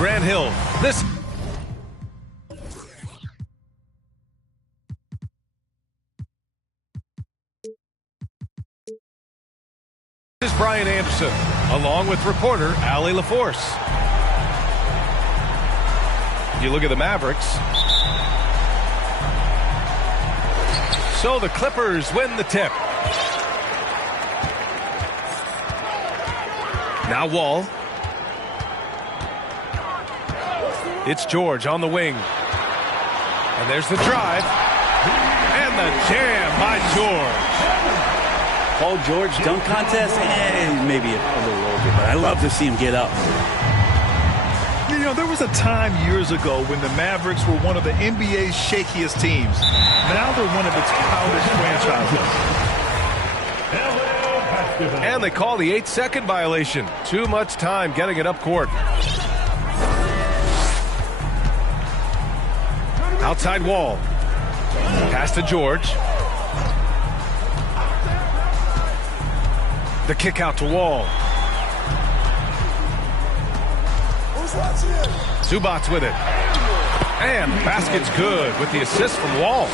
Grant Hill. This is Brian Anderson, along with reporter Allie LaForce. You look at the Mavericks. So the Clippers win the tip. Now Wall. It's George on the wing. And there's the drive. And the jam by George. Paul George dunk contest? Maybe a little older, but I love to see him get up. You know, there was a time years ago when the Mavericks were one of the NBA's shakiest teams. Now they're one of its proudest franchises. And they call the 8-second violation. Too much time getting it up court. Outside Wall. Pass to George. The kick out to Wall. Zubac with it. And the basket's good with the assist from Wall.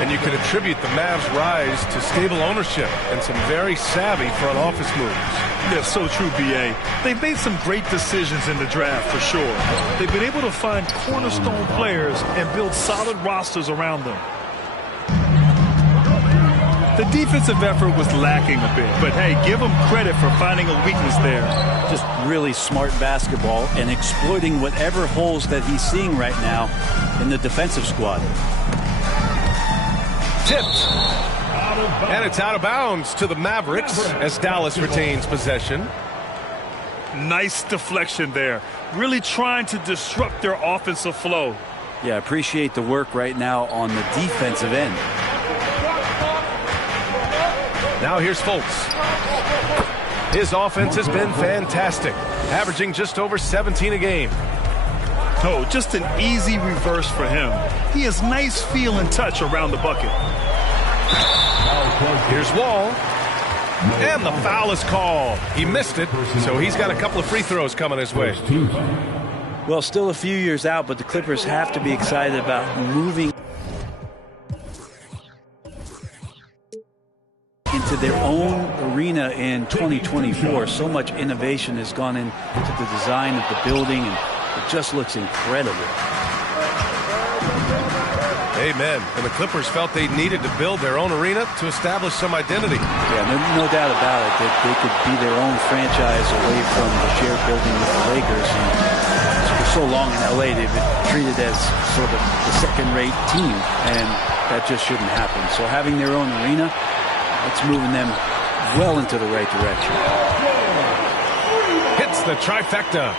And you can attribute the Mavs' rise to stable ownership and some very savvy front office moves. That's so true, B.A. They've made some great decisions in the draft, for sure. They've been able to find cornerstone players and build solid rosters around them. The defensive effort was lacking a bit, but hey, give them credit for finding a weakness there. Just really smart basketball and exploiting whatever holes that he's seeing right now in the defensive squad. Tipped. And it's out of bounds to the Mavericks as Dallas retains possession. Nice deflection there. Really trying to disrupt their offensive flow. Yeah, appreciate the work right now on the defensive end. Now here's Fultz. His offense has been fantastic, averaging just over 17 a game. Oh, just an easy reverse for him. He has nice feel and touch around the bucket. Here's Wall. And the foul is called. He missed it, so he's got a couple of free throws coming his way. Well, still a few years out, but the Clippers have to be excited about moving into their own arena in 2024. So much innovation has gone into the design of the building, and it just looks incredible. Amen. And the Clippers felt they needed to build their own arena to establish some identity. Yeah, no doubt about it that they could be their own franchise away from the shared building with the Lakers. And for so long in LA, they've been treated as sort of the second-rate team, and that just shouldn't happen. So having their own arena, it's moving them well into the right direction. Hits the trifecta.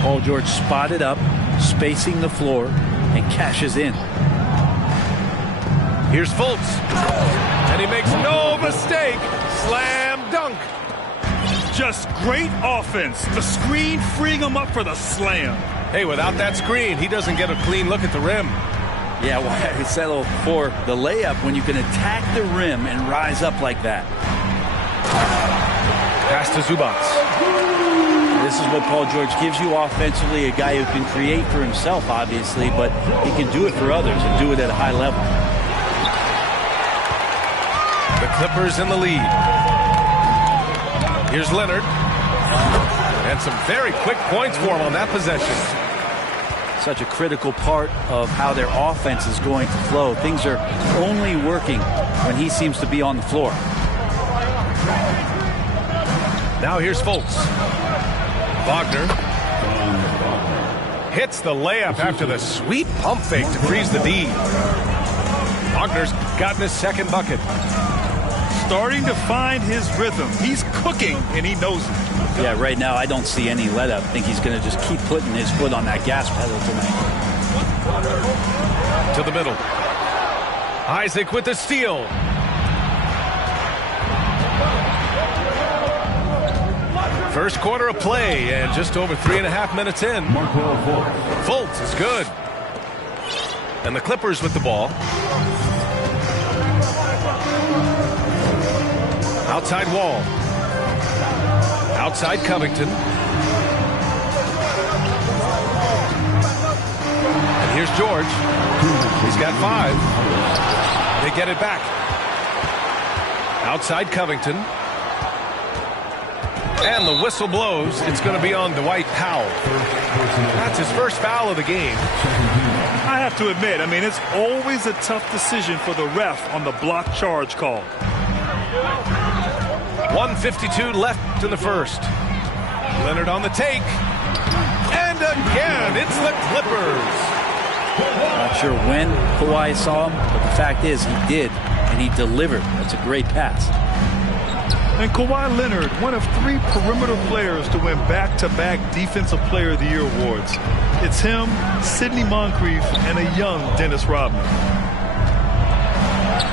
Paul George spotted up, spacing the floor, and cashes in. Here's Fultz. And he makes no mistake. Slam dunk. Just great offense. The screen freeing him up for the slam. Hey, without that screen, he doesn't get a clean look at the rim. Yeah, why settle for the layup when you can attack the rim and rise up like that? Pass to Zubac. This is what Paul George gives you offensively, a guy who can create for himself, obviously, but he can do it for others and do it at a high level. The Clippers in the lead. Here's Leonard. And some very quick points for him on that possession. Such a critical part of how their offense is going to flow. Things are only working when he seems to be on the floor. Now here's Fultz. Wagner hits the layup after the sweet pump fake to freeze the D. Wagner's gotten his second bucket. Starting to find his rhythm. He's cooking, and he knows it. Yeah, right now I don't see any let up. I think he's going to just keep putting his foot on that gas pedal tonight. To the middle. Isaac with the steal. First quarter of play, and just over 3.5 minutes in. Fultz is good. And the Clippers with the ball. Outside Wall. Outside Covington. Here's George. He's got 5. They get it back. Outside Covington. And the whistle blows. It's going to be on Dwight Powell. That's his first foul of the game. I have to admit, it's always a tough decision for the ref on the block charge call. 1:52 left in the first. Leonard on the take. And again, it's the Clippers. Not sure when Kawhi saw him, but the fact is he did, and he delivered. That's a great pass. And Kawhi Leonard, one of 3 perimeter players to win back-to-back Defensive Player of the Year awards. It's him, Sidney Moncrief, and a young Dennis Rodman.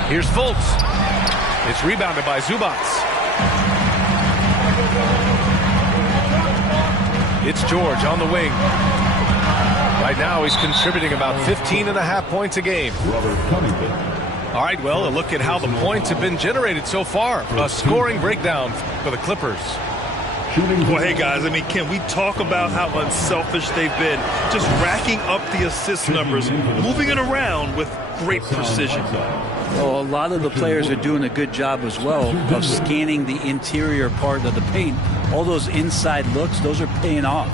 Here's Fultz. It's rebounded by Zubac. It's George on the wing. Right now he's contributing about 15.5 points a game. All right, well, a look at how the points have been generated so far. A scoring breakdown for the Clippers. Well, hey, guys, can we talk about how unselfish they've been? Just racking up the assist numbers, moving it around with great precision. Well, a lot of the players are doing a good job as well of scanning the interior part of the paint. All those inside looks, those are paying off.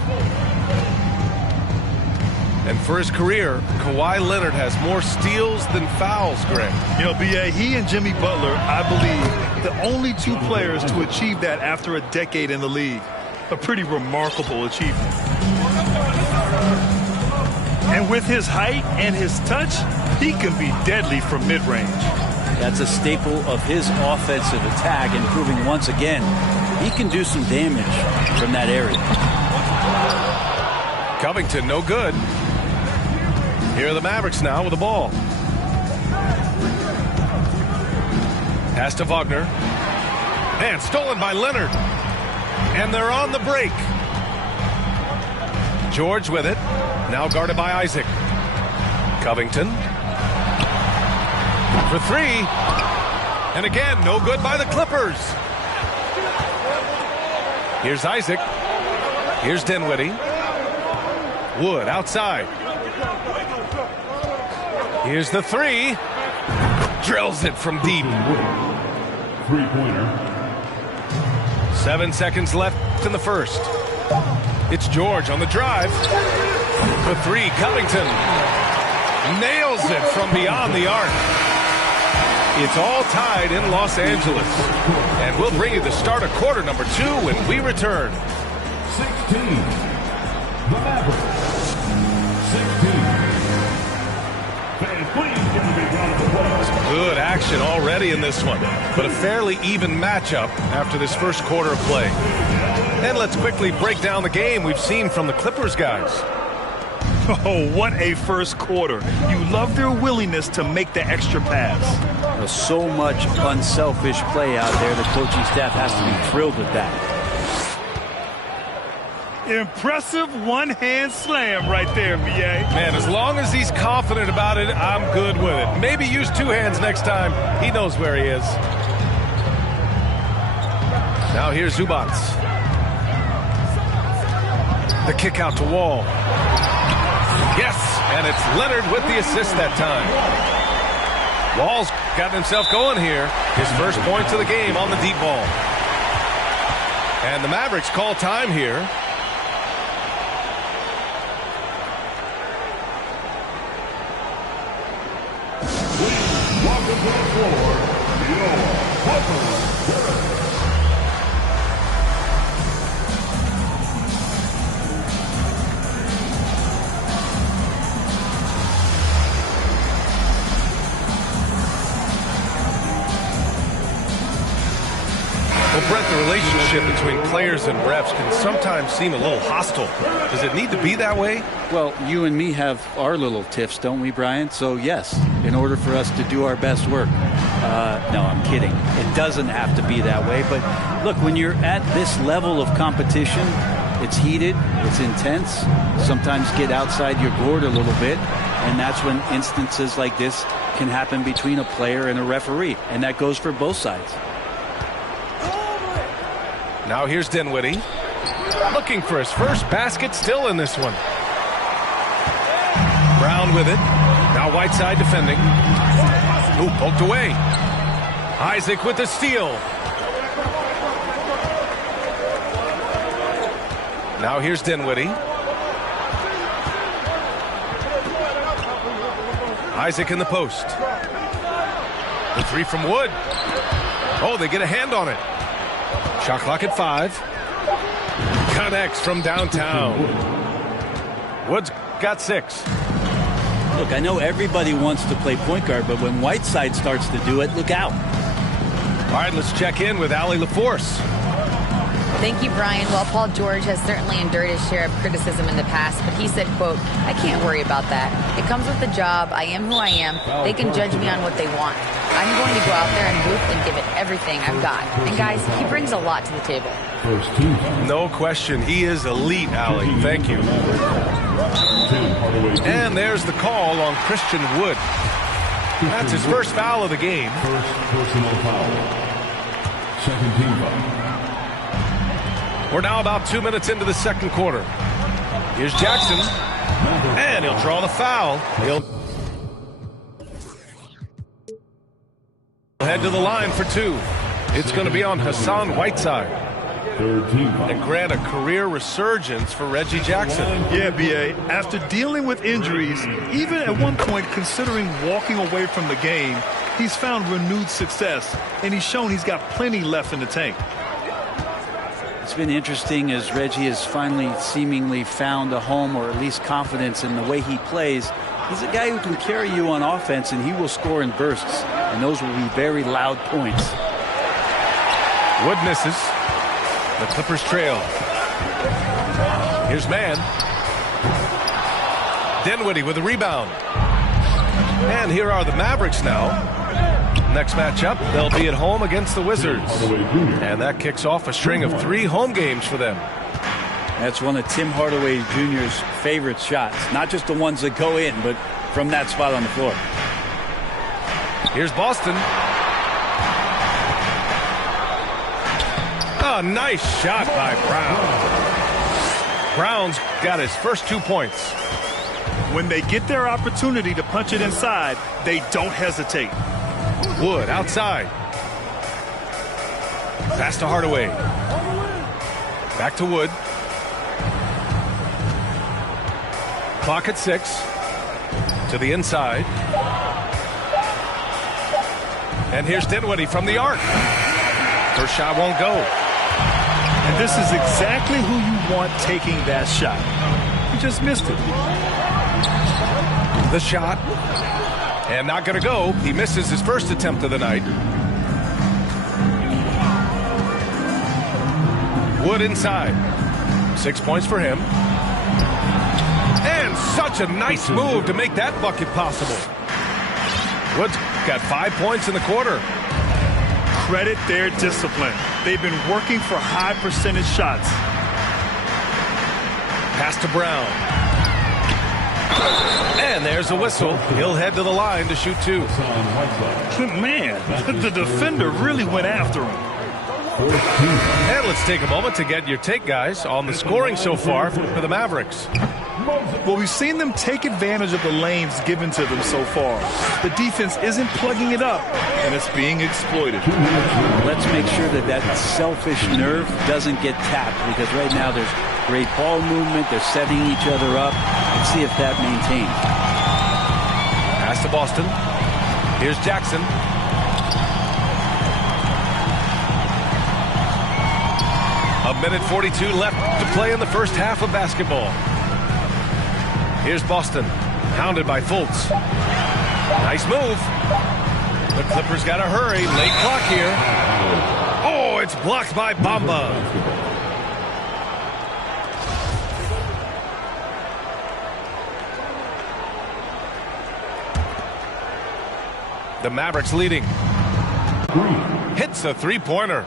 And for his career, Kawhi Leonard has more steals than fouls, Greg. B.A., he and Jimmy Butler, I believe, the only 2 players to achieve that after a decade in the league. A pretty remarkable achievement. And with his height and his touch, he can be deadly from mid-range. That's a staple of his offensive attack, and proving once again he can do some damage from that area. Covington, no good. Here are the Mavericks now with the ball. Pass to Wagner. And stolen by Leonard. And they're on the break. George with it. Now guarded by Isaac. Covington. For 3. And again, no good by the Clippers. Here's Isaac. Here's Dinwiddie. Wood outside. Here's the 3. Drills it from deep. 3-pointer. 7 seconds left in the first. It's George on the drive. For 3, Covington. Nails it from beyond the arc. It's all tied in Los Angeles. And we'll bring you the start of quarter number 2 when we return. 16. The Mavericks. 16. Fans, please give a big round of applause. Good action already in this one, but a fairly even matchup after this first quarter of play. And let's quickly break down the game we've seen from the Clippers guys. Oh, what a first quarter. You love their willingness to make the extra pass. There's so much unselfish play out there. The coaching staff has to be thrilled with that. Impressive one-hand slam right there, B.A. Man, as long as he's confident about it, I'm good with it. Maybe use 2 hands next time. He knows where he is. Now here's Zubac. The kick out to Wall. Yes, and it's Leonard with the assist that time. Wall's gotten himself going here. His first points of the game on the deep ball. And the Mavericks call time here. Welcome to the floor, your Clippers. Well, Brett, the relationship between players and refs can sometimes seem a little hostile. Does it need to be that way? Well, you and me have our little tiffs, don't we, Brian? So, yes, in order for us to do our best work. No, I'm kidding. It doesn't have to be that way. But, look, when you're at this level of competition, it's heated, it's intense. Sometimes get outside your board a little bit. And that's when instances like this can happen between a player and a referee. And that goes for both sides. Now here's Dinwiddie. Looking for his first basket, still in this one. Brown with it. Now Whiteside defending. Ooh, poked away. Isaac with the steal. Now here's Dinwiddie. Isaac in the post. The three from Wood. Oh, they get a hand on it. Shot clock at 5. Connects from downtown. Wood's got 6. Look, I know everybody wants to play point guard, but when Whiteside starts to do it, look out. All right, let's check in with Allie LaForce. Thank you, Brian. Well, Paul George has certainly endured his share of criticism in the past, but he said, quote, "I can't worry about that. It comes with the job. I am who I am. They can judge me on what they want. I'm going to go out there and hoop and give it everything I've got." And guys, he brings a lot to the table. No question. He is elite, Allie. Thank you. And there's the call on Christian Wood. That's his first foul of the game. First personal foul. Second team foul. We're now about 2 minutes into the second quarter. Here's Jackson. And he'll draw the foul. He'll head to the line for 2. It's going to be on Hassan Whiteside. Third team foul. And grant a career resurgence for Reggie Jackson. Yeah, B.A. After dealing with injuries, even at one point considering walking away from the game, he's found renewed success, and he's shown he's got plenty left in the tank. It's been interesting as Reggie has finally seemingly found a home, or at least confidence in the way he plays. He's a guy who can carry you on offense, and he will score in bursts, and those will be very loud points. Wood misses. The Clippers trail. Here's Mann. Dinwiddie with the rebound. And here are the Mavericks now. Next matchup, they'll be at home against the Wizards. And that kicks off a string of 3 home games for them. That's one of Tim Hardaway Jr.'s favorite shots. Not just the ones that go in, but from that spot on the floor. Here's Boston. Oh, nice shot by Brown. Brown's got his first 2 points. When they get their opportunity to punch it inside, they don't hesitate. Wood outside. Pass to Hardaway. Back to Wood. Clock at 6. To the inside. And here's Dinwiddie from the arc. First shot won't go. And this is exactly who you want taking that shot. He just missed it. The shot. And not going to go. He misses his first attempt of the night. Wood inside. 6 points for him. And such a nice move to make that bucket possible. Wood's got 5 points in the quarter. Credit their discipline. They've been working for high percentage shots. Pass to Brown. And there's a whistle. He'll head to the line to shoot 2. Man, the defender really went after him. And let's take a moment to get your take, guys, on the scoring so far for the Mavericks. Well, we've seen them take advantage of the lanes given to them so far. The defense isn't plugging it up, and it's being exploited. Let's make sure that that selfish nerve doesn't get tapped, because right now there's great ball movement. They're setting each other up. Let's see if that maintains. Pass to Boston. Here's Jackson. A minute 42 left to play in the first half of basketball. Here's Boston, hounded by Fultz. Nice move. The Clippers got to hurry. Late clock here. Oh, it's blocked by Bamba. The Mavericks leading. Hits a three-pointer.